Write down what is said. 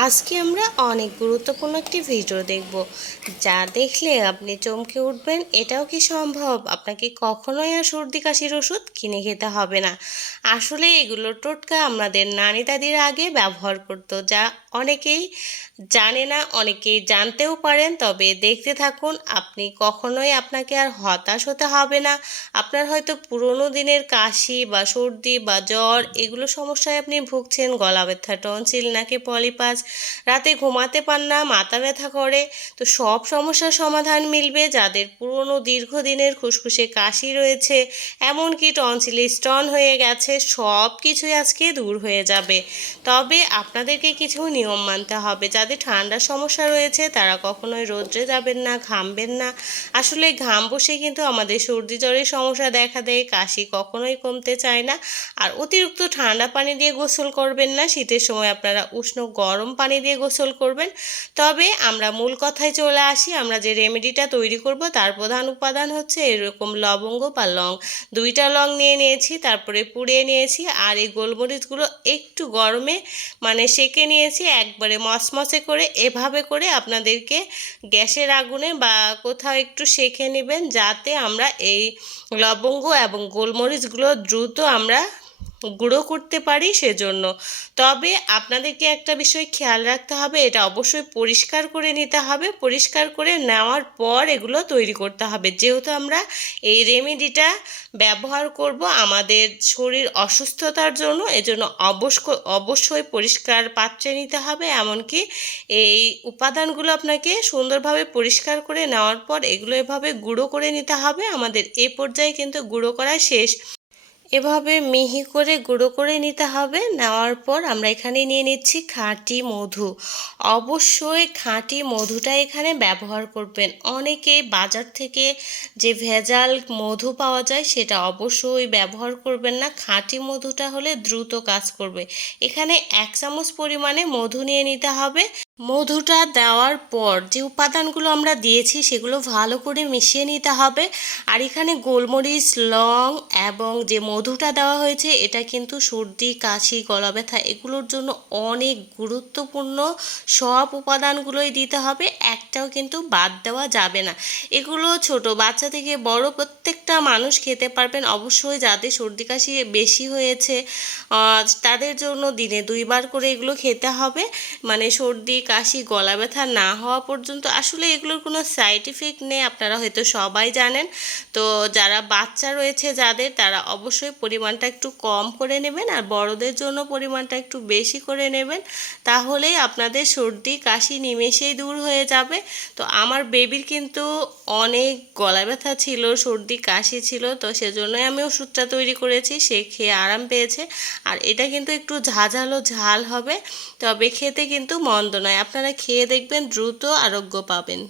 আজকে আমরা অনেক গুরুত্বপূর্ণ একটি ভিডিও দেখব, যা দেখলে আপনি চমকে উঠবেন। এটাও কি সম্ভব? আপনাকে কখনোই আর সর্দি কাশির ওষুধ কিনে খেতে হবে না। আসলে এগুলো টোটকা আমাদের নানি দাদির আগে ব্যবহার করতো, যা অনেকেই জানে না, অনেকেই জানতেও পারেন। তবে দেখতে থাকুন, আপনি কখনোই আপনাকে আর হতাশ হতে হবে না। আপনার হয়তো পুরোনো দিনের কাশি বা সর্দি বা জ্বর, এগুলো সমস্যায় আপনি ভুগছেন। গলা ব্যথা, টনসিল, নাকি পলিপাস রাতে ঘুমাতে পান না, মাথা ব্যথা করে। তো সব সমস্যার সমাধান মিলবে যাদের পুরনো দীর্ঘদিনের খুসখুসে কাশি রয়েছে, এমনকি টনসিল স্টন হয়ে গেছে সব কিছুই আজকে দূর হয়ে যাবে। তবে আপনাদেরকে কিছু নিয়ম মানতে হবে, যাদের ঠান্ডার সমস্যা রয়েছে তারা কখনোই রোদ্রে যাবেন না, ঘামবেন না। আসলে ঘাম বসে কিন্তু আমাদের সর্দি, জ্বরের সমস্যা দেখা দেয়, কাশি কখনোই কমতে চায় না। আর অতিরিক্ত ঠান্ডা পানি দিয়ে গোসল করবেন না, শীতের সময় আপনারা উষ্ণ গরম পানি দিয়ে গোসল করবেন। তবে আমরা মূল কথায় চলে আসি, আমরা যে রেমেডিটা তৈরি করব, তার প্রধান উপাদান হচ্ছে এরকম লবঙ্গ বা লং। দুইটা লং নিয়ে নিয়েছি, তারপরে পুড়িয়ে নিয়েছি, আর এই গোলমরিচগুলো একটু গরমে মানে সেকে নিয়েছি, একবারে মসমসে করে, এভাবে করে আপনাদেরকে গ্যাসের আগুনে বা কোথাও একটু সেকে নেবেন, যাতে আমরা এই লবঙ্গ এবং গোলমরিচগুলো দ্রুত আমরা গুঁড়ো করতে পারি সেজন্য। তবে আপনাদেরকে একটা বিষয় খেয়াল রাখতে হবে, এটা অবশ্যই পরিষ্কার করে নিতে হবে। পরিষ্কার করে নেওয়ার পর এগুলো তৈরি করতে হবে। যেহেতু আমরা এই রেমেডিটা ব্যবহার করব আমাদের শরীর অসুস্থতার জন্য, এজন্য অবশ্য, অবশ্যই পরিষ্কার পাত্রে নিতে হবে। এমনকি এই উপাদানগুলো আপনাকে সুন্দরভাবে পরিষ্কার করে নেওয়ার পর এগুলো এভাবে গুঁড়ো করে নিতে হবে। আমাদের এ পর্যায়ে কিন্তু গুঁড়ো করা শেষ। এভাবে মিহি করে গুঁড়ো করে নিতে হবে। নেওয়ার পর আমরা এখানে নিয়ে নিচ্ছি খাঁটি মধু। অবশ্যই খাঁটি মধুটা এখানে ব্যবহার করবেন। অনেকে বাজার থেকে যে ভেজাল মধু পাওয়া যায় সেটা অবশ্যই ব্যবহার করবেন না। খাঁটি মধুটা হলে দ্রুত কাজ করবে। এখানে এক চামচ পরিমাণে মধু নিয়ে নিতে হবে। মধুটা দেওয়ার পর যে উপাদানগুলো আমরা দিয়েছি সেগুলো ভালো করে মিশিয়ে নিতে হবে। আর এখানে গোলমরিচ, লং এবং যে মধুটা দেওয়া হয়েছে এটা কিন্তু সর্দি, কাশি, গলা ব্যথা এগুলোর জন্য অনেক গুরুত্বপূর্ণ সব উপাদানগুলোই দিতে হবে। একটাও কিন্তু বাদ দেওয়া যাবে না। এগুলো ছোট বাচ্চা থেকে বড় প্রত্যেকটা মানুষ খেতে পারবেন। অবশ্যই যাদের সর্দি, কাশি বেশি হয়েছে তাদের জন্য দিনে দুইবার করে এগুলো খেতে হবে। মানে সর্দি কাশি, গলা ব্যথা না হওয়া পর্যন্ত আসলে এগুলোর কোনো সাইড ইফেক্ট নেই, আপনারা হয়তো সবাই জানেন। তো যারা বাচ্চা রয়েছে যাদের, তারা অবশ্যই পরিমাণটা একটু কম করে নেবেন আর বড়দের জন্য পরিমাণটা একটু বেশি করে নেবেন। তাহলেই আপনাদের সর্দি, কাশি নিমেষেই দূর হয়ে যাবে। তো আমার বেবির কিন্তু অনেক গলা ব্যথা ছিল, সর্দি, কাশি ছিল, তো সেজন্যই আমি ওষুধটা তৈরি করেছি, সে খেয়ে আরাম পেয়েছে। আর এটা কিন্তু একটু ঝাঝালো ঝাল হবে, তবে খেতে কিন্তু মন্দ নয় আপনারা খেয়ে দেখবেন দ্রুত আরোগ্য পাবেন।